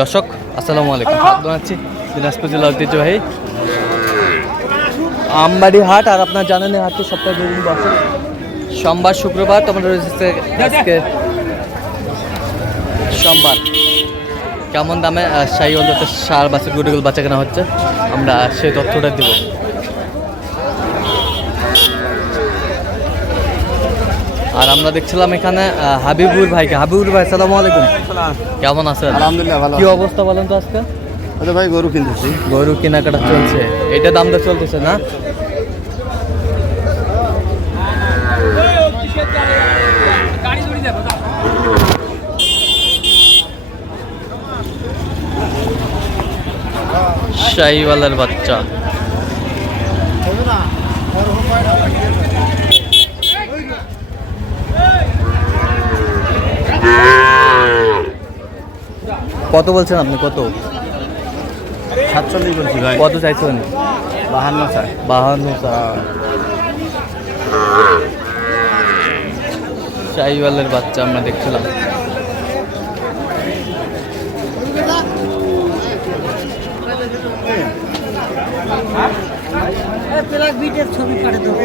দর্শক, আসসালামু আলাইকুম। হাত বানাচ্ছি দিনাজপুর জেলা ঐতিহ্যবাহী আমবাড়ি হাট, আর আপনার জানেন এই হাটটি সপ্তাহে দুদিন বসে। সোমবার, শুক্রবার তোমার রয়েছে আজকে সোমবার। কেমন দামে শাহী অন্তত সার বাসের গুটিগুলো বাচ্চা কেনা হচ্ছে, আমরা সেই তথ্যটা দেবো। আর আমরা দেখছিলাম এখানে হাবিবুর ভাইকে। হাবিবুর ভাই সালাম আলাইকুম। কেমন আছেন? আলহামদুলিল্লাহ ভালো কি অবস্থা বলেন তো আজকে? আচ্ছা ভাই গরু কিনতেছি। গরু কেনাকাটা চলছে। এটা দাম দর চলতেছে না? শাহিওয়ালার বাচ্চা। কত বলছেন আপনি? কত? সাতচল্লিশ বলছি ভাই। কত চাইছেন? বাহান্ন চাই বাহান্ন শাহিওয়ালের বাচ্চা আমরা দেখছিলাম। প্লাক ছবি পাঠে দেবো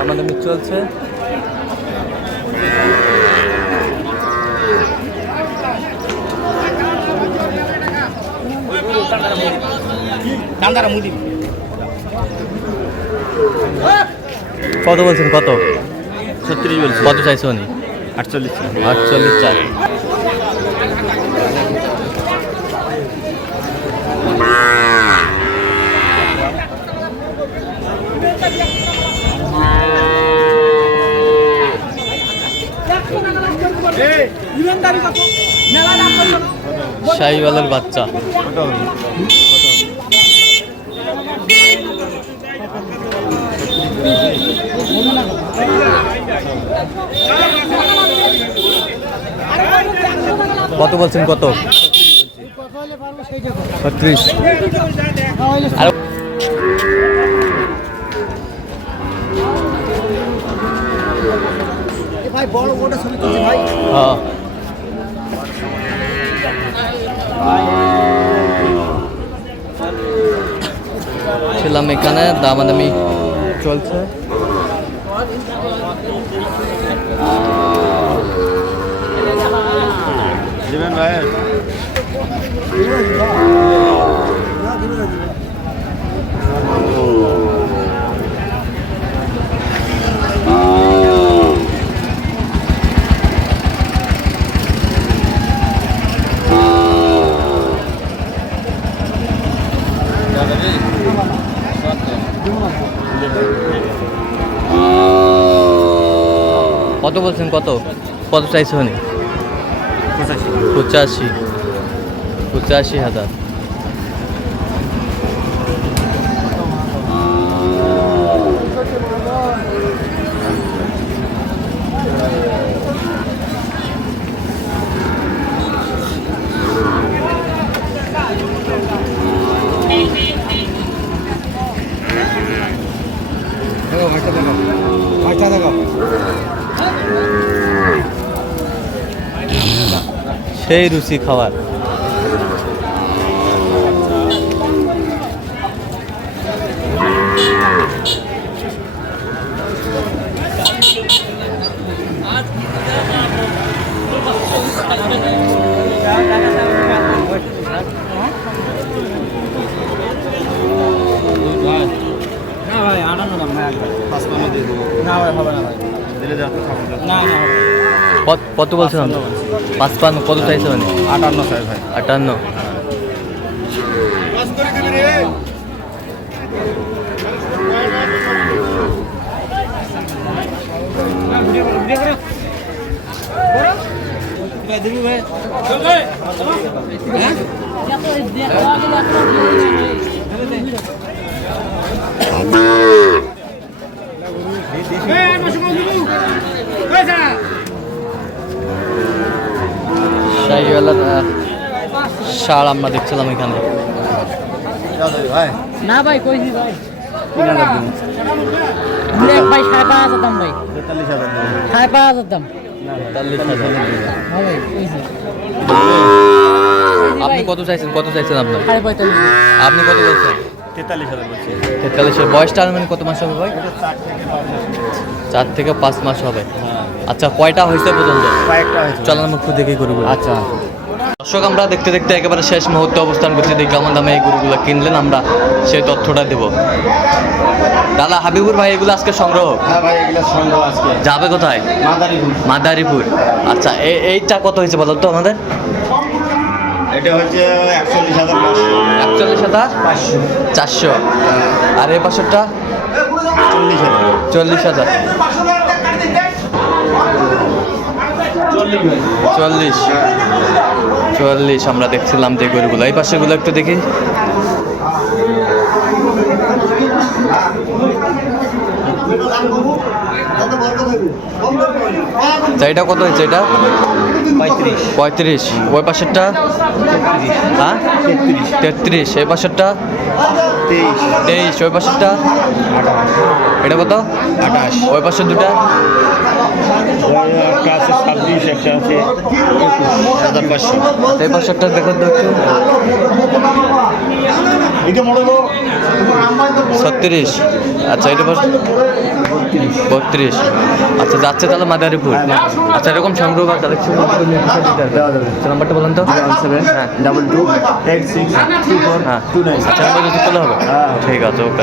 আমাদের মিট চলছে কত বলছেন কত ছত্রিশ বলছি কত চাইছো উনি আটচল্লিশ আটচল্লিশ চার। শাহিওয়ালের বাচ্চা। কত বলছেন কত? হ্যাঁ। ছিলাম এখানে দামাদামি চলছে। জীবন ভাই। কত বলছেন কত? কত চাইছে উনি? পঁচাশি। পঁচাশি হাজার। ভাইটা দেখো। সেই রুচি খাওয়ার পাঁচ পান্ন দিয়ে দেবো। না ভাই হবে না ভাই। কত- কত বলছিলাম পাঁচপান্ন কত চাইছে মানে আটান্ন চাই ভাই। আটান্ন। শাহিওয়ালার আহ, ষাঁড় আমরা দেখছিলাম এখানে না ভাই কইছি ভাই? তিন হাজার দিন দেখ ভাই সাড়ে পাঁচ হাজার দাম ভাই। তেতাল্লিশ হাজার দিন সাড়ে পাঁচ হাজার দাম। চল্লিশ হাজার হ্যাঁ ভাই কইছি আপনি কত চাইছেন? কত চাইছেন আপনার আপনি কত চাইছেন? তেতাল্লিশ হাজার বয়সটা মানে কত মাস হবে ভাই? চার থেকে পাঁচ মাস হবে। আচ্ছা কয়টা হয়েছে পর্যন্ত? চলেন আমরা খুব দেখে গরুগুলো। আচ্ছা। দর্শক আমরা দেখতে দেখতে একেবারে শেষ মুহূর্তে অবস্থান করছি। দেখি কেমন দামে এই গরুগুলো কিনলেন আমরা সেই তথ্যটা দেব। দাদা হাবিবুর ভাই এগুলো আজকে সংগ্রহ? হ্যাঁ ভাই এগুলো সংগ্রহ আজকে। যাবে কোথায়? মাদারীপুর। মাদারীপুর। আচ্ছা এই- এইটা কত হয়েছে বলো তো আমাদের? এটা হচ্ছে একচল্লিশ হাজার একচল্লিশ হাজার? চারশো। আর হাজার। চল্লিশ হাজার। চল্লিশ। চল্লিশ আমরা দেখছিলাম যে গরুগুলো। এই পাশেগুলো একটু দেখি। এটা কত হয়েছে এটা? পঁয়ত্রিশ। পঁয়ত্রিশ। ওই পাশেরটা? হ্যাঁ? তেত্রিশ। এই পাশেরটা? তেইশ। ওই পাশেরটা? এটা কত? আঠাশ। ওই পাশের দুটা? একটা আছে একটা এই দেখো তো ছত্রিশ। আচ্ছা এটা বত্রিশ। আচ্ছা যাচ্ছে তাহলে মাদারীপুর। আচ্ছা এরকম সংগ্রহ বা কালেকশন নাম্বারটা বলেন তো। সেভেন হ্যাঁ। Double two eight six three four হ্যাঁ। Two nine. আচ্ছা নাম্বার হবে? ঠিক আছে ওকে।